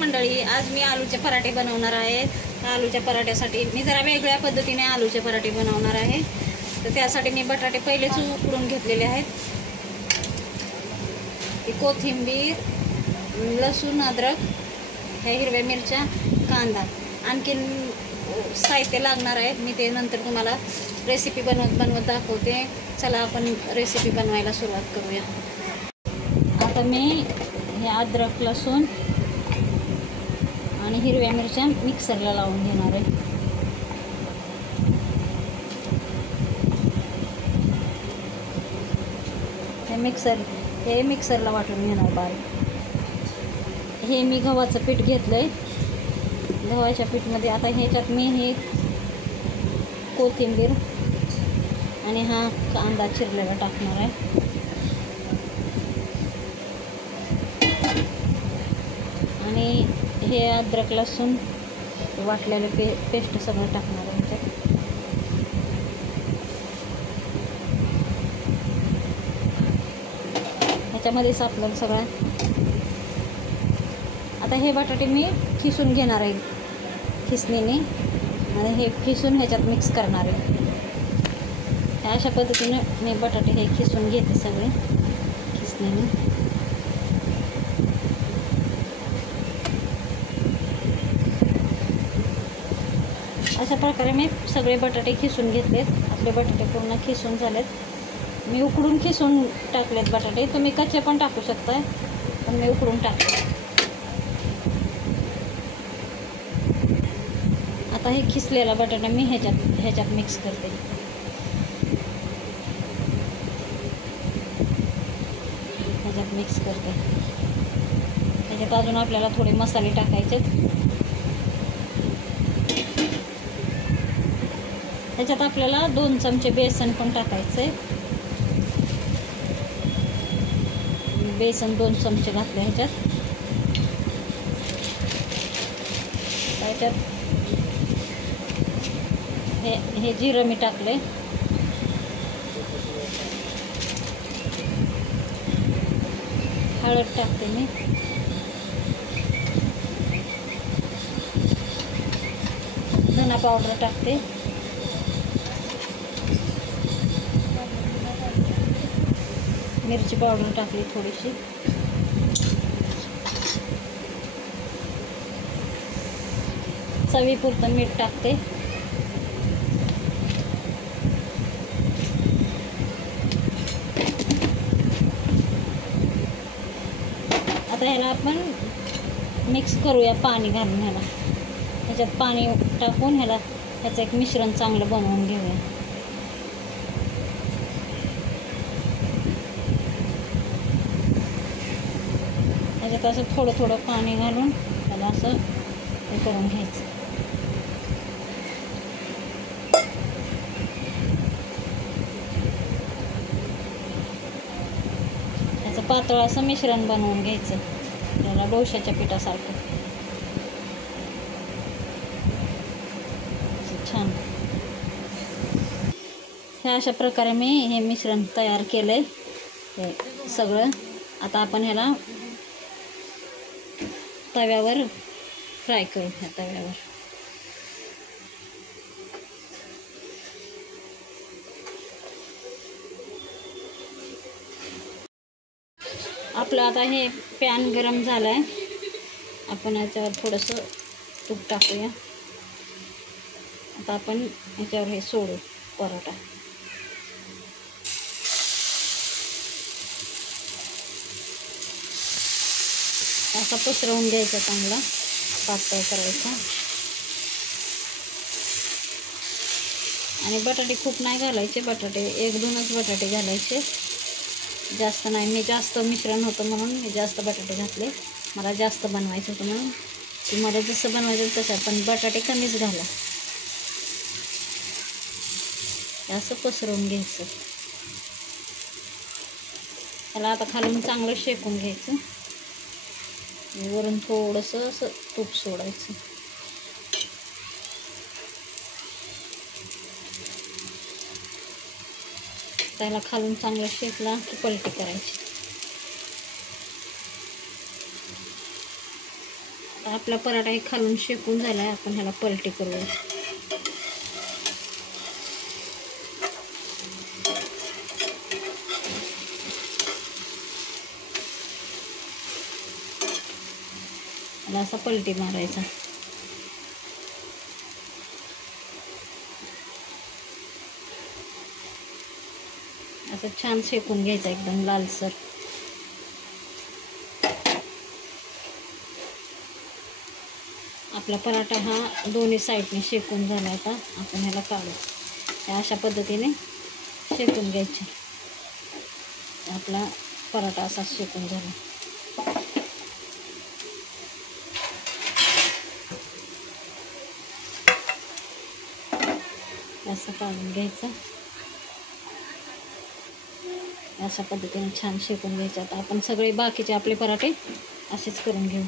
मंडळी, आज मी आलूचे पराठे बनवणार आहे. आलूच्या पराठ्यासाठी मी जरा वेगळ्या पद्धतीने आलूचे पराठे बनवणार आहे. तर त्यासाठी मी बटाटे पहिलेच उकडून घेतलेले आहेत. कोथिंबीर, लसूण, अद्रक, ह्या हिरव्या मिरच्या, कांदा, आणखीन साहित्य लागणार आहे. मी ते नंतर तुम्हाला रेसिपी बनवत दाखवते. चला आपण रेसिपी बनवायला सुरुवात करूया. आता मी हे अद्रक, लसूण आणि हिरव्या मिरच्या मिक्सरला लावून घेणार आहे. हे मिक्सरला वाटून घेणार बारीक. हे मी गव्हाचं पीठ घेतलंय. गव्हाच्या पीठमध्ये आता ह्याच्यात मी हे कोथिंबीर आणि हा कांदा चिरलेला टाकणार आहे. आणि हे अद्रक, लसूण वाटलेले पेस्ट सगळं टाकणार आहे ह्याच्यात. ह्याच्यामध्येच आपल्याला सगळं. आता हे बटाटे मी खिसून घेणार आहे खिसणीने, आणि हे खिसून ह्याच्यात मिक्स करणार आहे. अशा पद्धतीने मी बटाटे हे खिसून घेते सगळे खिसणीने. अशा प्रकारे मी सगळे बटाटे खिसून घेतलेत. आपले बटाटे पूर्ण खिसून झालेत. मी उकडून खिसून टाकलेत बटाटे. तुम्ही कच्चे पण टाकू शकताय, पण मी उकडून टाकले. आता हे खिसलेला बटाटा मी ह्याच्यात मिक्स करते. ह्याच्यात अजून आपल्याला थोडे मसाले टाकायचेत. ह्याच्यात आपल्याला 2 चमचे बेसन पण टाकायचं आहे. बेसन 2 चमचे घातले ह्याच्यात. हे जिरं मी टाकले. हळद टाकते मी. धना पावडर टाकते. मिरची पावडर टाकली थोडीशी. चवीपुरतं मीठ टाकते. आता ह्याला आपण मिक्स करूया पाणी घालून. ह्याच्यात पाणी टाकून ह्याचं एक मिश्रण चांगलं बनवून घेऊया. ह्याच्यात असं थोडं थोडं पाणी घालून त्याला असं हे करून घ्यायचं. ह्याचं पातळ असं मिश्रण बनवून घ्यायचं, त्याला डोश्याच्या पिठासारखं. छान. ह्या अशा प्रकारे मी हे मिश्रण तयार केलंय हे सगळं. आता आपण ह्याला तव्यावर फ्राय करू. ह्या तव्यावर आपलं आता हे पॅन गरम झालं आहे. आपण याच्यावर थोडंसं तूप टाकूया. आता आपण याच्यावर हे सोडू पराठा. असा पसरवून घ्यायचा, चांगला पातळ करायचा. आणि बटाटे खूप नाही घालायचे. बटाटे 1-2च बटाटे घालायचे, जास्त नाही. मी जास्त मिश्रण होतं म्हणून मी जास्त बटाटे घातले. मला जास्त बनवायचं होतं म्हणून. तुम्हाला जसं बनवायचं तसं, पण बटाटे कमीच घाला. असं पसरवून घ्यायचं. त्याला आता खालून चांगलं शेकून घ्यायचं. वरून थोडंसं असं तूप सोडायचं. त्याला खालून चांगलं शेकला की पलटी करायची. तर आपला पराठा हे खालून शेकून झाला आहे. आपण ह्याला पलटी करूया. ह्याला असा पलटी मारायचा. असं छान शेकून घ्यायचं एकदम लालसर. आपला पराठा हा दोन्ही साईडने शेकून झाला. आता आपण ह्याला काढू. अशा पद्धतीने शेकून घ्यायचे. आपला पराठा असा शेकून झाला. असं काढून घ्यायचं. अशा पद्धतीने छान शेकून घ्यायचं. आता आपण सगळे बाकीचे आपले पराठे असेच करून घेऊ.